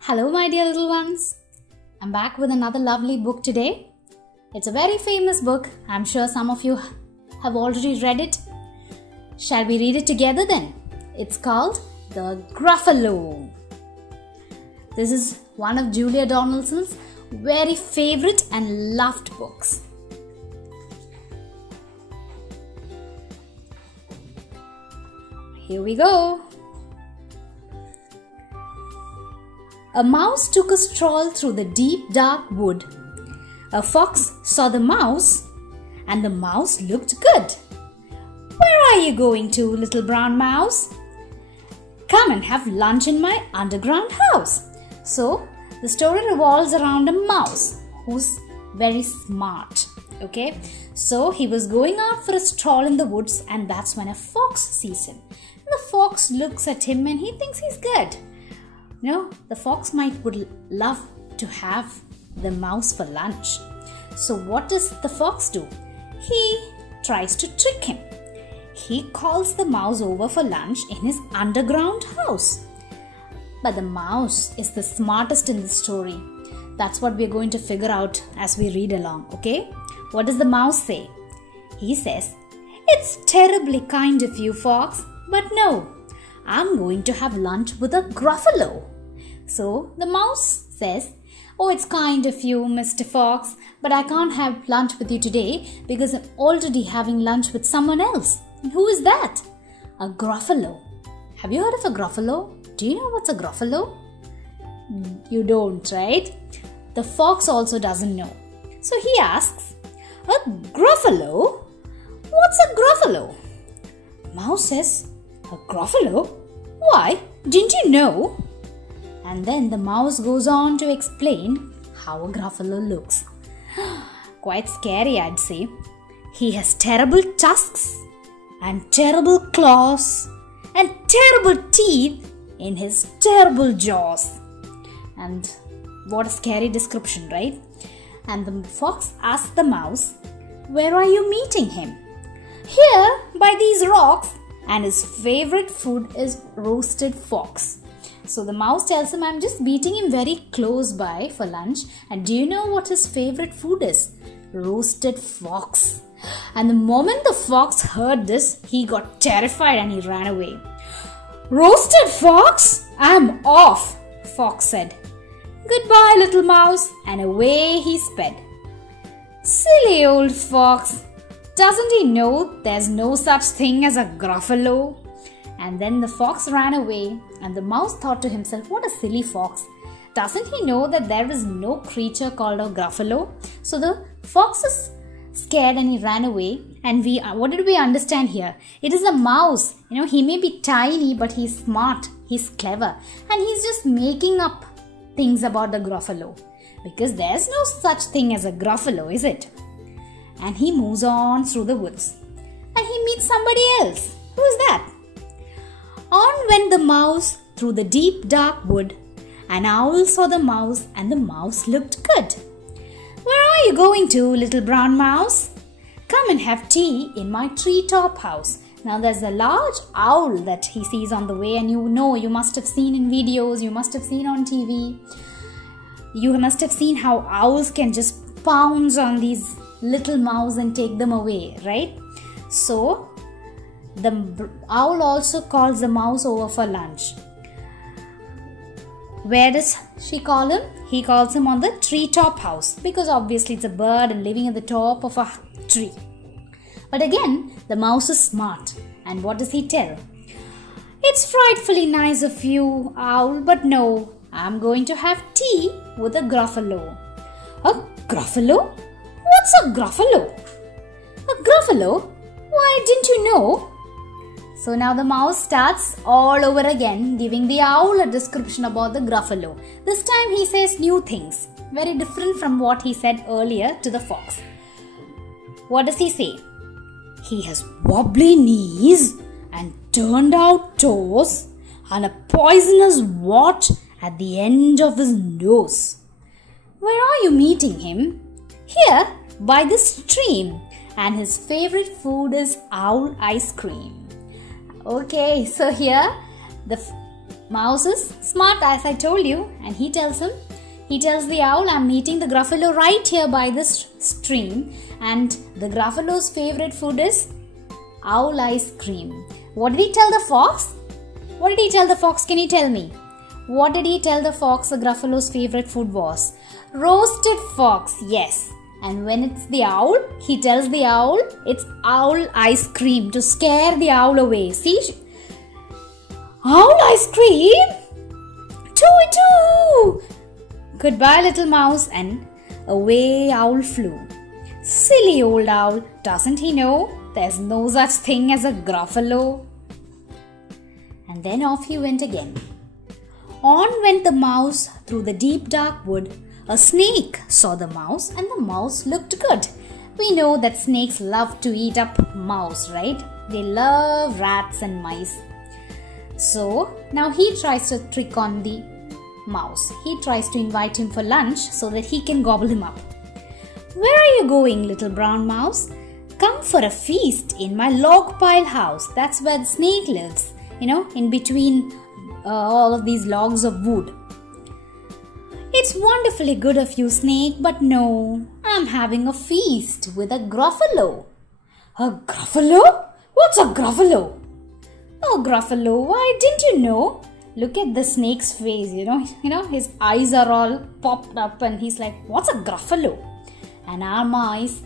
Hello my dear little ones, I'm back with another lovely book today. It's a very famous book. I'm sure some of you have already read it. Shall we read it together then? It's called The Gruffalo. This is one of Julia Donaldson's very favorite and loved books. Here we go. A mouse took a stroll through the deep dark wood. A fox saw the mouse, and the mouse looked good. "Where are you going to, little brown mouse?" "Come and have lunch in my underground house." So, the story revolves around a mouse who's very smart. Okay, so he was going out for a stroll in the woods, and that's when a fox sees him. And the fox looks at him and he thinks he's good. The fox would love to have the mouse for lunch. So what does the fox do? He tries to trick him. He calls the mouse over for lunch in his underground house. But the mouse is the smartest in the story. That's what we're going to figure out as we read along, okay? What does the mouse say? He says, "It's terribly kind of you, fox, but no, I'm going to have lunch with a Gruffalo." So the mouse says, "Oh, it's kind of you, Mr. Fox, but I can't have lunch with you today because I'm already having lunch with someone else." And who is that? A Gruffalo. Have you heard of a Gruffalo? Do you know what's a Gruffalo? You don't, right? The fox also doesn't know. So he asks, "A Gruffalo? What's a Gruffalo?" Mouse says, "A Gruffalo? Why, didn't you know?" And then the mouse goes on to explain how a Gruffalo looks. Quite scary, I'd say. He has terrible tusks and terrible claws and terrible teeth in his terrible jaws. And what a scary description, right? And the fox asks the mouse, "Where are you meeting him?" "Here, by these rocks," and his favorite food is roasted fox. So the mouse tells him, "I'm just meeting him very close by for lunch. And do you know what his favorite food is? Roasted fox." And the moment the fox heard this, he got terrified and he ran away. "Roasted fox? I'm off," fox said. "Goodbye, little mouse," and away he sped. Silly old fox. Doesn't he know there's no such thing as a Gruffalo? And then the fox ran away, and the mouse thought to himself, "What a silly fox. Doesn't he know that there is no creature called a Gruffalo?" So the fox is scared and he ran away. And what did we understand here? It is a mouse. He may be tiny, but he's smart. He's clever. And he's just making up things about the Gruffalo. Because there's no such thing as a Gruffalo, is it? And he moves on through the woods. And he meets somebody else. Who's that? On went the mouse through the deep dark wood. An owl saw the mouse, and the mouse looked good. "Where are you going to, little brown mouse?" "Come and have tea in my treetop house." Now there's a large owl that he sees on the way, and you must have seen in videos, you must have seen on TV. You must have seen how owls can just pounce on these little mouse and take them away, right? So the owl also calls the mouse over for lunch. Where does she call him? He calls him on the treetop house, because obviously it's a bird and living at the top of a tree. But again, the mouse is smart. And what does he tell? "It's frightfully nice of you, owl, but no, I'm going to have tea with a Gruffalo." "A Gruffalo? What's a Gruffalo?" "A Gruffalo? Why, didn't you know?" So now the mouse starts all over again, giving the owl a description about the Gruffalo. This time he says new things, very different from what he said earlier to the fox. What does he say? "He has wobbly knees and turned out toes and a poisonous wart at the end of his nose." "Where are you meeting him?" "Here, by this stream, and his favorite food is owl ice cream. Okay, so here the mouse is smart, as I told you, and he tells the owl, I'm meeting the Gruffalo right here by this stream, and the Gruffalo's favorite food is owl ice cream. What did he tell the fox? What did he tell the fox? Can you tell me? What did he tell the fox the Gruffalo's favorite food was? Roasted fox, yes. And when it's the owl, he tells the owl it's owl ice cream to scare the owl away. See? Owl ice cream? Too! Goodbye, little mouse, and away owl flew. Silly old owl, doesn't he know there's no such thing as a Gruffalo? And then off he went again. On went the mouse through the deep dark wood. A snake saw the mouse, and the mouse looked good. We know that snakes love to eat up mouse, right? They love rats and mice. So now he tries to trick on the mouse. He tries to invite him for lunch so that he can gobble him up. Where are you going, little brown mouse? Come for a feast in my log pile house. That's where the snake lives, in between all of these logs of wood. It's wonderfully good of you, snake, but no, I'm having a feast with a Gruffalo. A Gruffalo? What's a Gruffalo? Oh, Gruffalo, why didn't you know? Look at the snake's face, his eyes are all popped up and he's like, what's a Gruffalo? And our mouse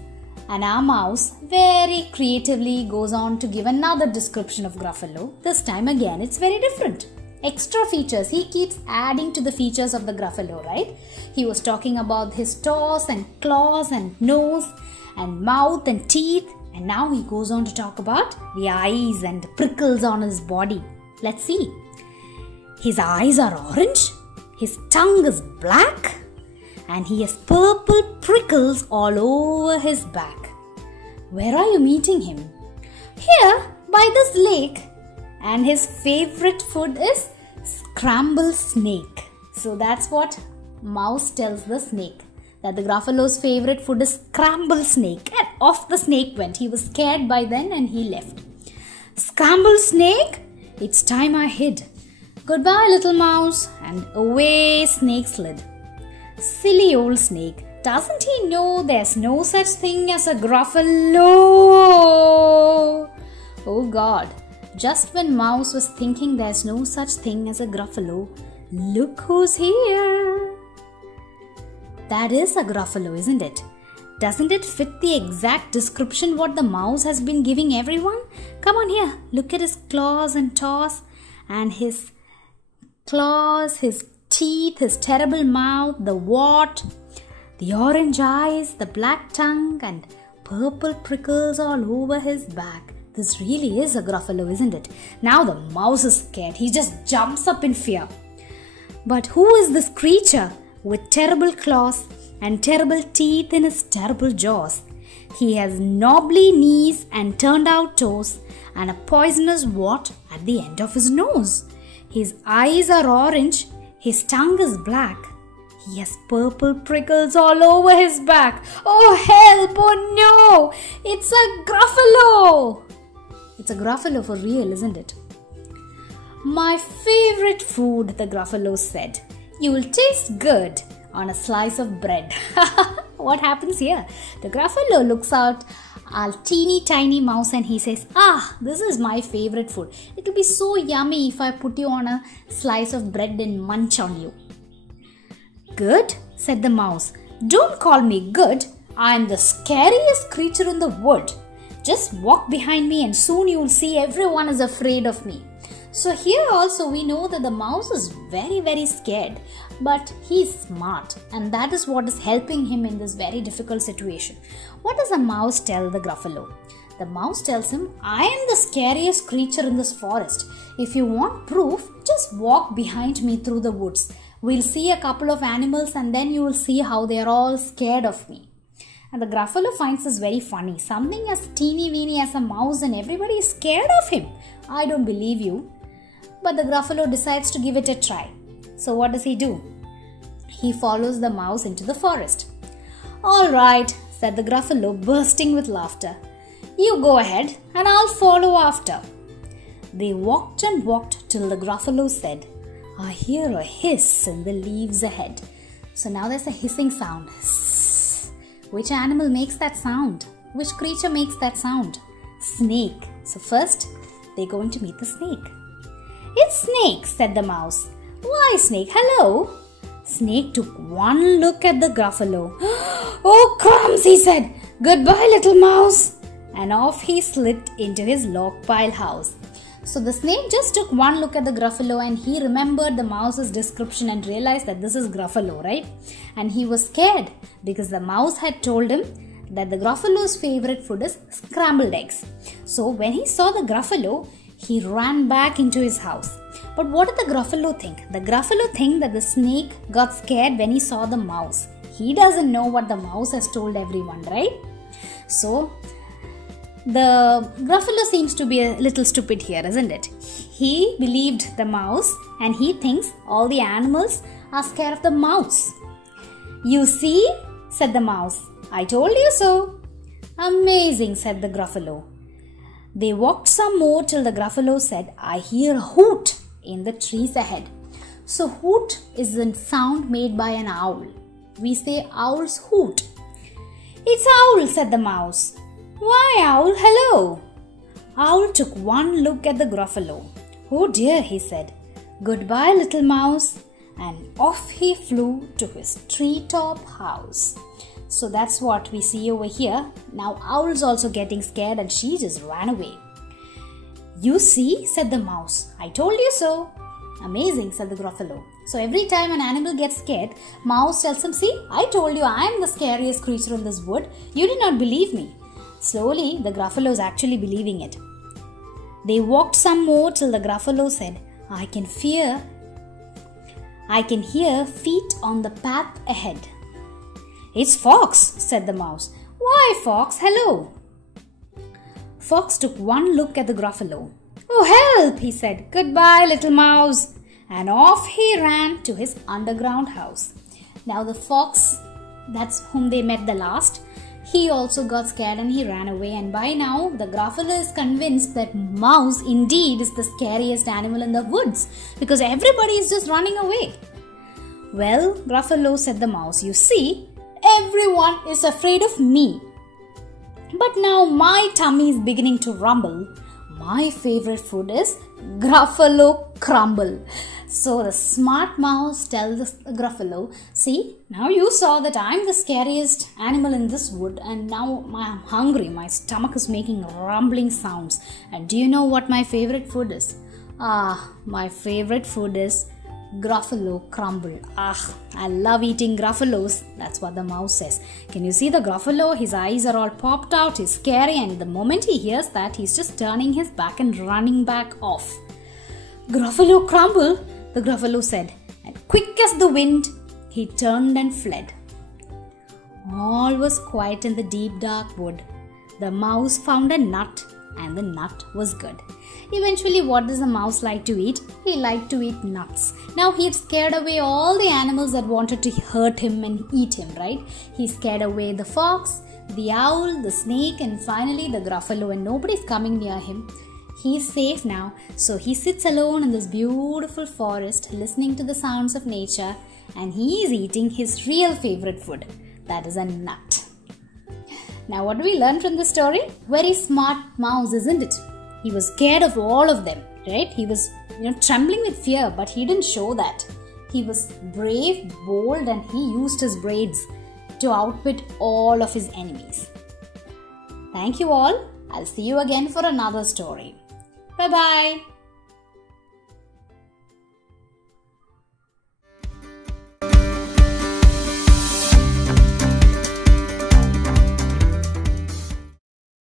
very creatively goes on to give another description of Gruffalo. This time again, it's very different. Extra features. He keeps adding to the features of the Gruffalo, right? He was talking about his toes and claws and nose and mouth and teeth. And now he goes on to talk about the eyes and the prickles on his body. Let's see. His eyes are orange. His tongue is black. And he has purple prickles all over his back. Where are you meeting him? Here, by this lake. And his favorite food is scrambled snake. So that's what mouse tells the snake. That the Gruffalo's favorite food is scrambled snake. And off the snake went. He was scared by then and he left. Scrambled snake? It's time I hid. Goodbye, little mouse. And away snake slid. Silly old snake. Doesn't he know there's no such thing as a Gruffalo? Oh God. Just when mouse was thinking there's no such thing as a Gruffalo, look who's here. That is a Gruffalo, isn't it? Doesn't it fit the exact description what the mouse has been giving everyone? Come on here, look at his claws and toes, and his claws, his teeth, his terrible mouth, the wart, the orange eyes, the black tongue, and purple prickles all over his back. This really is a Gruffalo, isn't it? Now the mouse is scared. He just jumps up in fear. But who is this creature with terrible claws and terrible teeth in his terrible jaws? He has knobbly knees and turned out toes and a poisonous wart at the end of his nose. His eyes are orange. His tongue is black. He has purple prickles all over his back. Oh help! Oh no! It's a Gruffalo! It's a Gruffalo for real, isn't it? My favorite food, the Gruffalo said. You will taste good on a slice of bread. What happens here? The Gruffalo looks out a teeny tiny mouse and he says, this is my favorite food. It will be so yummy if I put you on a slice of bread and munch on you. Good, said the mouse. Don't call me good. I am the scariest creature in the wood. Just walk behind me and soon you will see everyone is afraid of me. So here also we know that the mouse is very, very scared. But he is smart and that is what is helping him in this very difficult situation. What does the mouse tell the Gruffalo? The mouse tells him, I am the scariest creature in this forest. If you want proof, just walk behind me through the woods. We'll see a couple of animals and then you will see how they are all scared of me. And the Gruffalo finds this very funny. Something as teeny weeny as a mouse and everybody is scared of him. I don't believe you. But the Gruffalo decides to give it a try. So what does he do? He follows the mouse into the forest. Alright, said the Gruffalo, bursting with laughter. "You go ahead and I'll follow after." They walked and walked till the Gruffalo said, "I hear a hiss in the leaves ahead." So now there's a hissing sound. Hiss. Which animal makes that sound? Which creature makes that sound? Snake. So first, they're going to meet the snake. "It's Snake," said the mouse. "Why, Snake, hello." Snake took one look at the Gruffalo. "Oh, crumbs," he said. "Goodbye, little mouse." And off he slid into his log pile house. So the snake just took one look at the Gruffalo and he remembered the mouse's description and realized that this is Gruffalo, right? And he was scared because the mouse had told him that the Gruffalo's favorite food is scrambled eggs. So when he saw the Gruffalo, he ran back into his house. But what did the Gruffalo think? The Gruffalo think that the snake got scared when he saw the mouse. He doesn't know what the mouse has told everyone, right? So the Gruffalo seems to be a little stupid here, isn't it? He believed the mouse and he thinks all the animals are scared of the mouse. "You see," said the mouse, "I told you so." "Amazing," said the Gruffalo. They walked some more till the Gruffalo said, "I hear a hoot in the trees ahead." So hoot is a sound made by an owl. We say owls hoot. "It's owl," said the mouse. "Why, owl, hello." Owl took one look at the Gruffalo. "Oh dear," he said. "Goodbye, little mouse." And off he flew to his treetop house. So that's what we see over here. Now Owl's also getting scared and she just ran away. "You see," said the mouse, "I told you so." "Amazing," said the Gruffalo. So every time an animal gets scared, mouse tells him, "See, I told you I am the scariest creature in this wood. You did not believe me." Slowly, the Gruffalo is actually believing it. They walked some more till the Gruffalo said, I can hear feet on the path ahead." "It's Fox," said the mouse. "Why, Fox, hello." Fox took one look at the Gruffalo. "Oh, help," he said. "Goodbye, little mouse." And off he ran to his underground house. Now the fox, that's whom they met the last, he also got scared and he ran away. And by now the Gruffalo is convinced that mouse indeed is the scariest animal in the woods because everybody is just running away. "Well, Gruffalo," said the mouse, "you see, everyone is afraid of me. But now my tummy is beginning to rumble. My favorite food is Gruffalo crumble." So the smart mouse tells the Gruffalo, "See, now you saw that I'm the scariest animal in this wood and now I'm hungry. My stomach is making rumbling sounds. And do you know what my favorite food is? My favorite food is Gruffalo crumble. I love eating Gruffalos." That's what the mouse says. Can you see the Gruffalo? His eyes are all popped out. He's scary, and the moment he hears that, he's just turning his back and running back off. "Gruffalo crumble," the Gruffalo said, and quick as the wind, he turned and fled. All was quiet in the deep dark wood. The mouse found a nut, and the nut was good. Eventually, what does a mouse like to eat? He liked to eat nuts. Now he had scared away all the animals that wanted to hurt him and eat him, right? He scared away the fox, the owl, the snake, and finally the Gruffalo, and nobody's coming near him. He's safe now, so he sits alone in this beautiful forest listening to the sounds of nature, and he is eating his real favorite food, that is a nut. Now what do we learn from this story? Very smart mouse, isn't it? He was scared of all of them, right? He was trembling with fear, but he didn't show that. He was brave, bold, and he used his brains to outwit all of his enemies. Thank you all. I'll see you again for another story. Bye-bye.